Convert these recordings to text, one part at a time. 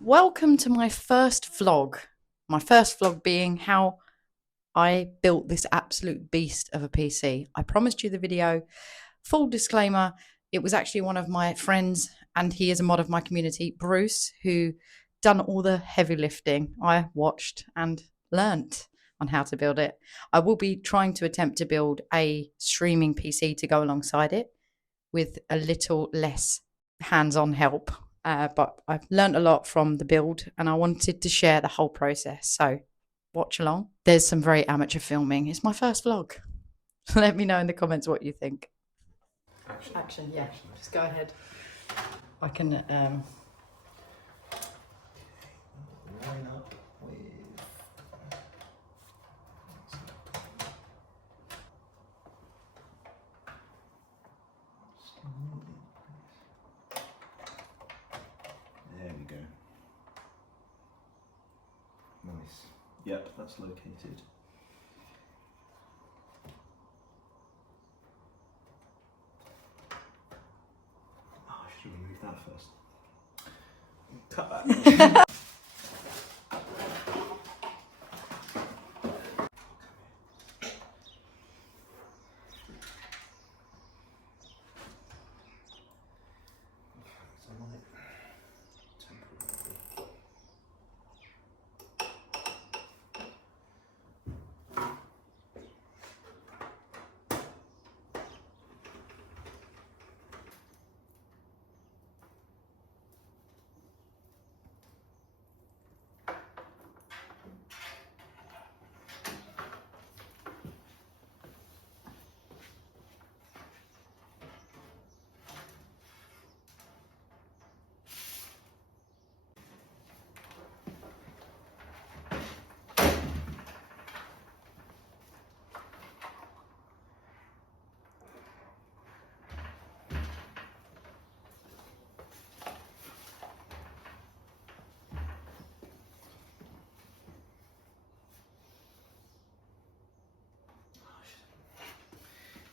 Welcome to my first vlog. My first vlog being how I built this absolute beast of a PC. I promised you the video. Full disclaimer, it was actually one of my friends, and he is a mod of my community, Bruce, who done all the heavy lifting. I watched and learnt on how to build it. I will be trying to attempt to build a streaming PC to go alongside it with a little less hands-on help. But I've learned a lot from the build and I wanted to share the whole process. So watch along. There's some very amateur filming. It's my first vlog. Let me know in the comments what you think. Action, yeah. Just go ahead. I can line up with there we go. Nice. Yep, that's located. Oh, I should have removed that first. Cut that.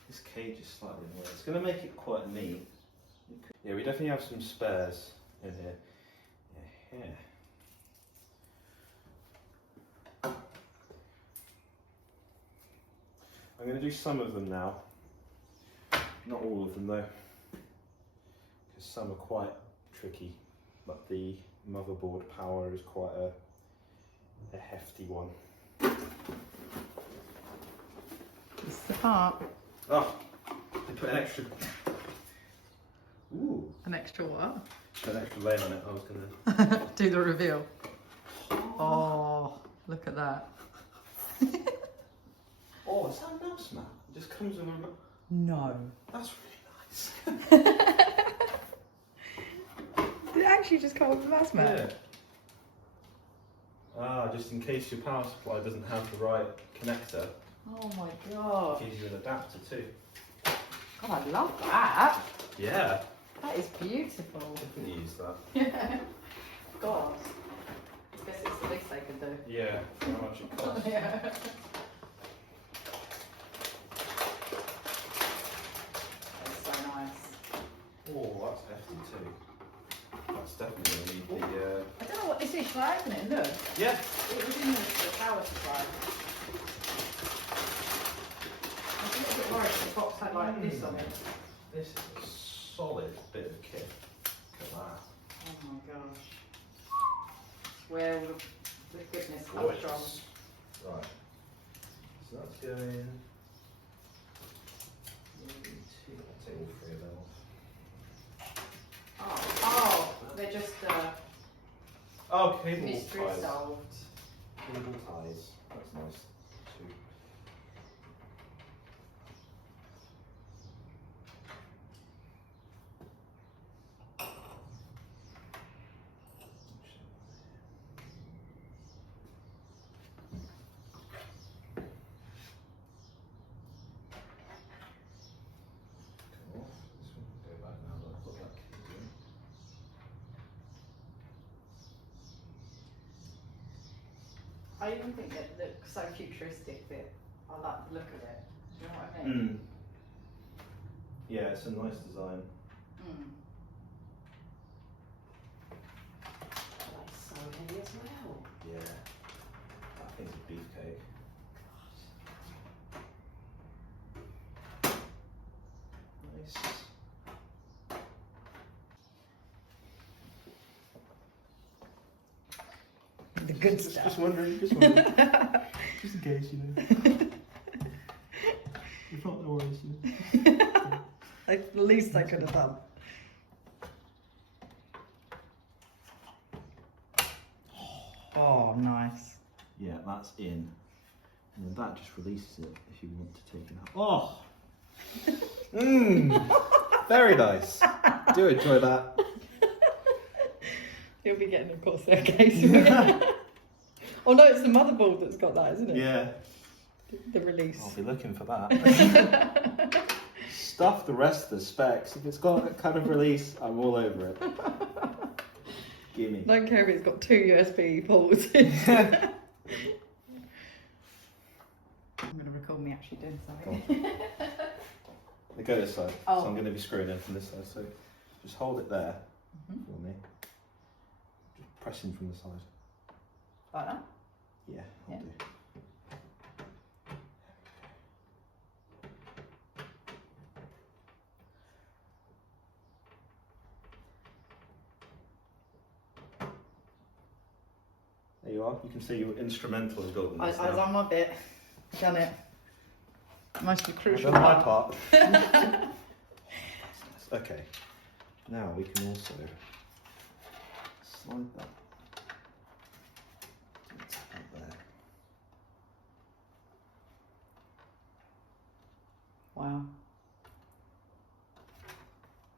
This cage is slightly annoying. It's going to make it quite neat. Yeah, we definitely have some spares in here. Yeah, here. I'm going to do some of them now. Not all of them though, because some are quite tricky. But the motherboard power is quite a hefty one. This is the part. Oh, they put an extra. Ooh. An extra what? An extra layer on it. I was gonna do the reveal. Oh, look at that. Oh, is that a mouse mat? It just comes with a. No. That's really nice. Did it actually just come with a mouse mat? Yeah. Ah, just in case your power supply doesn't have the right connector. Oh my god. It gives you an adapter too. God, I love that. Yeah. That is beautiful. Definitely use that. Yeah. God. I guess it's the least they could do. Yeah. How much it costs? Yeah. That's so nice. Oh, that's hefty too. That's definitely going to need the. I don't know what this is. Shall I open it and look? Yeah. It was in the power supply. I was a little bit worried if the box had like this on it. This is a solid bit of kit. Look at that. Oh my gosh. Where all the goodness comes from. Gorgeous. Right. So that's going. I'll take all three of them off. Oh, they're just Oh, cable mystery ties. solved. Cable ties. That's nice too. I even think it looks so futuristic that I like the look of it. Do you know what I mean? Mm. Yeah, it's a nice design. Mm. Nice. Yeah, that thing's a beefcake. Nice. The good stuff. Just wondering. Just in case, you know. If not, no worries, you know. Like, the least I could have done. Oh, nice. Yeah, that's in. And then that just releases it if you want to take it out. Oh! Very nice. Do enjoy that. You'll be getting a Corsair case. Oh no, it's the motherboard that's got that, isn't it? Yeah. The release. I'll be looking for that. Stuff the rest of the specs. If it's got that kind of release, I'm all over it. Gimme. Don't care if it's got 2 USB ports. I'm going to record me actually doing something. They go this side, Oh. so I'm going to be screwing in from this side. So just hold it there for me. Just pressing from the side. Like that? Yeah, I'll do. There you are. You can see you were instrumental in building this. I've done my bit. Done it. Mostly crucial. I've done my part. Okay. Now we can also slide that. Let's put that there. Wow.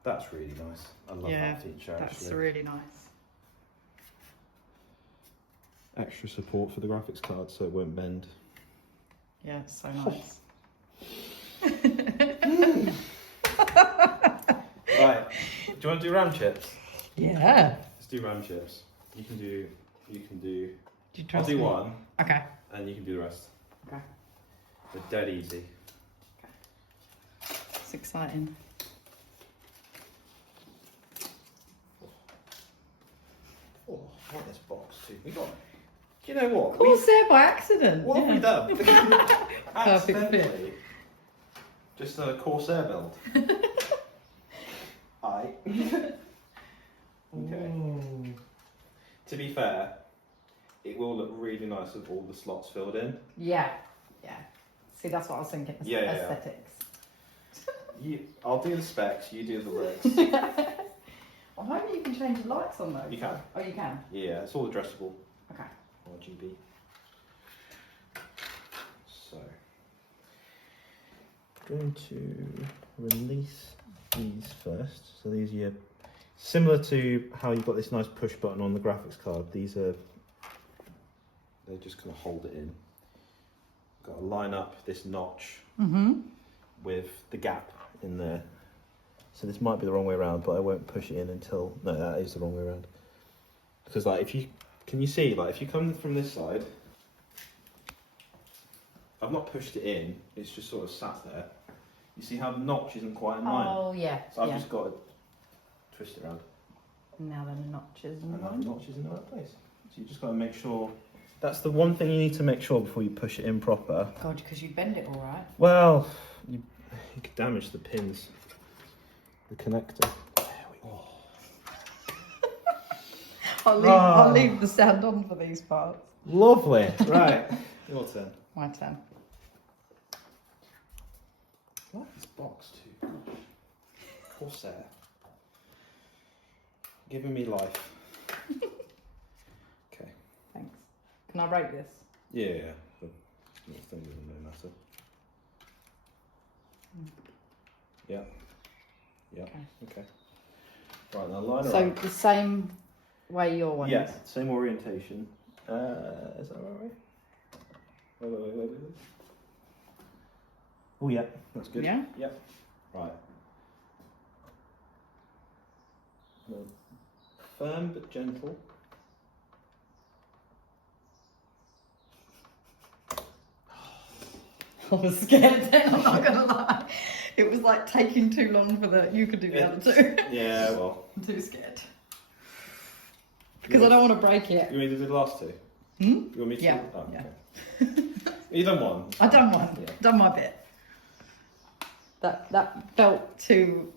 That's really nice. I love that feature. That's actually. really nice. Extra support for the graphics card so it won't bend. Yeah, it's so nice. Right. Do you want to do RAM chips? Yeah. Let's do RAM chips. You can do. Do you I'll trust do me? one, Okay. and you can do the rest. Okay. They're dead easy. It's exciting. Oh, I want this box too. We got. Do you know what? Corsair by accident. What have we done? Perfect fit. Accidentally. Just a Corsair build. Aye. Okay. Ooh. To be fair, it will look really nice with all the slots filled in. Yeah. Yeah. See, that's what I was thinking. Yeah, yeah, yeah. Aesthetics. I'll do the specs, you do the looks. Well, maybe you can change the lights on those. You can. Oh, you can? Yeah, it's all addressable. Okay. RGB. So, going to release these first. So these are similar to how you've got this nice push button on the graphics card. These are, they just kind of hold it in. Got to line up this notch with the gap in there. So this might be the wrong way around, but I won't push it in until, no, that is the wrong way around. Because like if you, can you see, like if you come from this side, I've not pushed it in, it's just sort of sat there. You see how the notch isn't quite in line? Oh, yeah. So I've just got to twist it around. Now then, the notches in And now line. the notch is in the right place. So you just got to make sure. That's the one thing you need to make sure before you push it in proper. God, because you bend it all right. Well, you could damage the pins, the connector. There we go. I'll leave the sound on for these parts. Lovely. Right. Your turn. My turn. I like this box too. Corsair. Giving me life. Okay. Thanks. Can I rate this? Yeah, yeah. The little thing doesn't really matter. Yeah. Yeah. Okay. Right, now line her So up. the same way your one Yeah, is? same orientation. Is that right? Wait. Oh yeah, that's good. Yeah? Yep. Right. No. Firm but gentle. I was scared then, I'm not gonna lie. It was like taking too long for the, you could do the other two. Yeah, well. I'm too scared. Because I don't want to break it. You mean to do the last two? Hmm? You want me to? Yeah. Oh, Yeah. okay. You done one? I done one. Yeah. Done my bit. That felt too.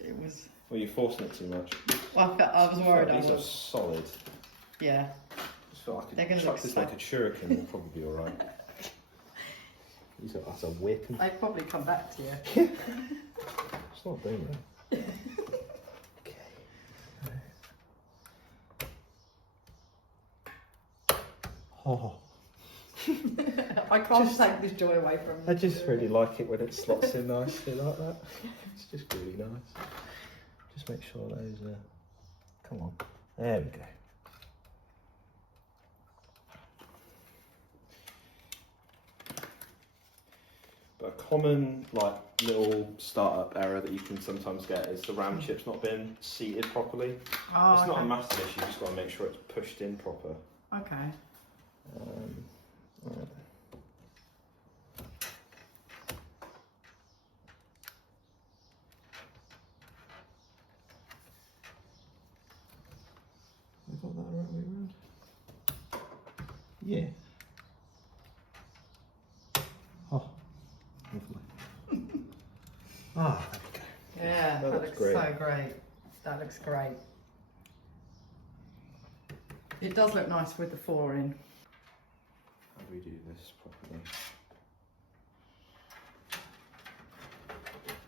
It was. Well, you're forcing it too much. Well, I was worried. These are solid. Yeah. I just feel They're I gonna could look chuck this slap. like a shuriken. It'll probably be all right. That's a whip. They probably come back to you. It's not doing that. Oh, I can't take this joy away from you. I just really like it when it slots in nicely like that. It's just really nice. Just make sure those come on. There we go. But a common little startup error that you can sometimes get is the RAM chip's not been seated properly. Oh, it's not okay. a massive issue, you just got to make sure it's pushed in proper. Okay. Right. I got that the right way around. Yeah. Oh, lovely. There we go. Yeah, that looks great. so great. That looks great. It does look nice with the 4 in. How do we do this properly?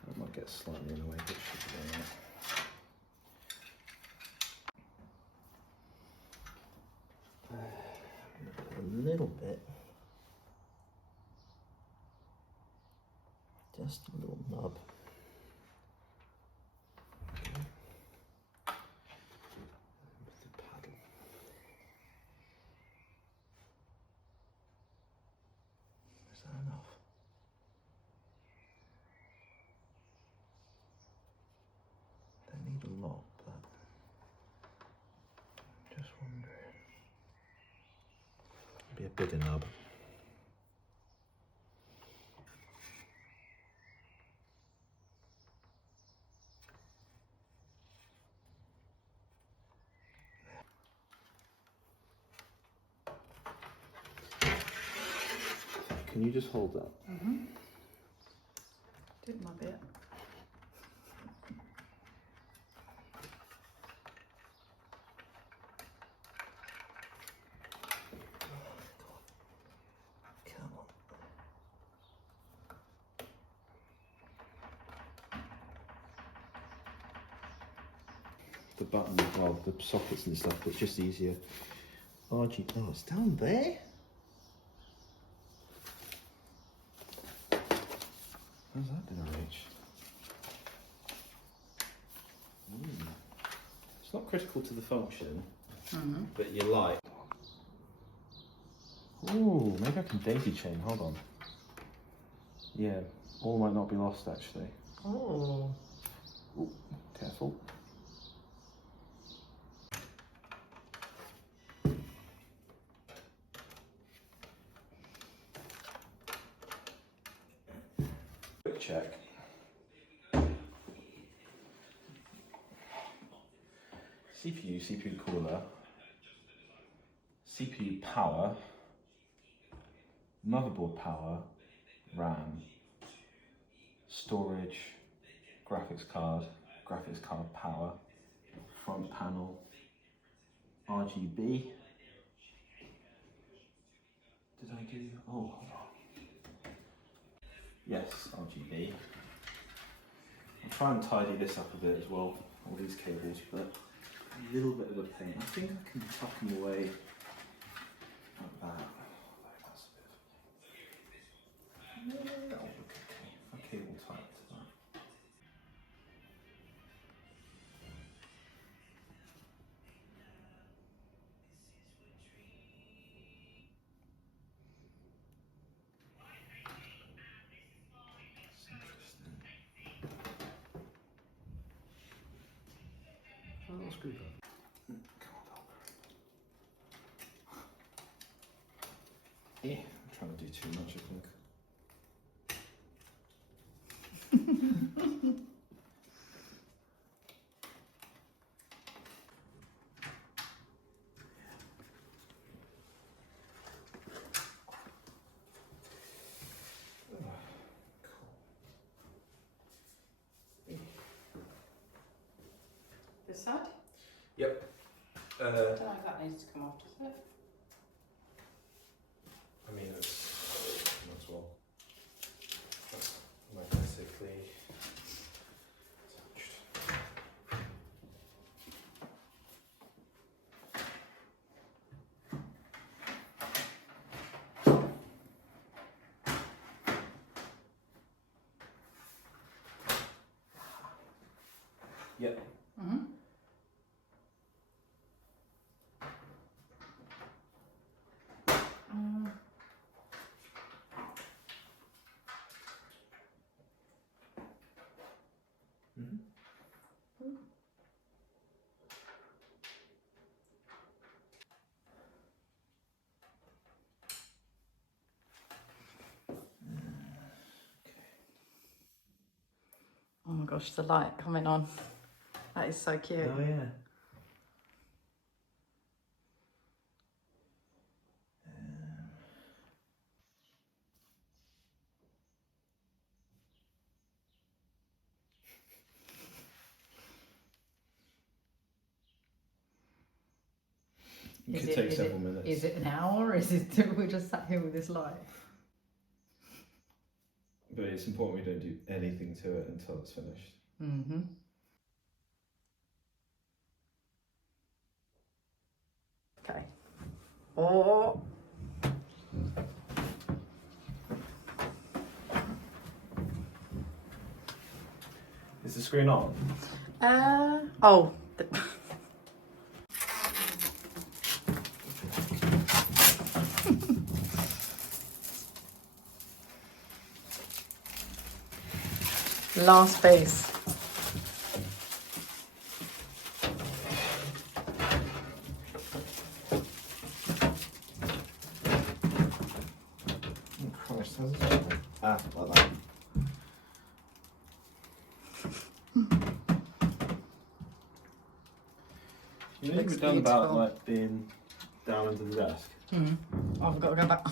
I might get slightly in the way, but it should be alright. A little bit. Just a little nub. Okay. With the paddle. Is that enough? Don't need a lot, but just wondering. Be a bigger nub. Can you just hold that? Mm-hmm. Did my bit. Come on. The button, well, the sockets and stuff, but it's just easier. RG, oh, it's down there? How's that gonna reach? It's not critical to the function, but you like. Ooh, maybe I can daisy chain, hold on. Yeah, all might not be lost actually. Oh. Ooh, careful. Quick check. CPU cooler, CPU power, motherboard power, RAM, storage, graphics card power, front panel, RGB. Did I do? Oh, hold on. Yes, RGB. I'll try and tidy this up a bit as well, all these cables, but a little bit of a pain. I think I can tuck them away like that. That's a bit of a... That'll look okay. If I cable tie it to that. It's interesting. A little screwdriver. Yeah, I'm trying to do too much, I think. this side? Yep. I don't know if that needs to come off, does it? I mean, it's might as well. That's magnetically attached. Yep. Mm-hmm. Oh my gosh, the light coming on. That is so cute. Oh yeah. It could take several minutes. Is it an hour or is it we just sat here with this light? But it's important we don't do anything to it until it's finished. Mm-hmm. Okay. Oh. Is the screen on? Oh. Last piece. Oh Christ, how's this going? Ah, like that. You know Looks we've done about beautiful. like being down under the desk. Oh, I've got to go back.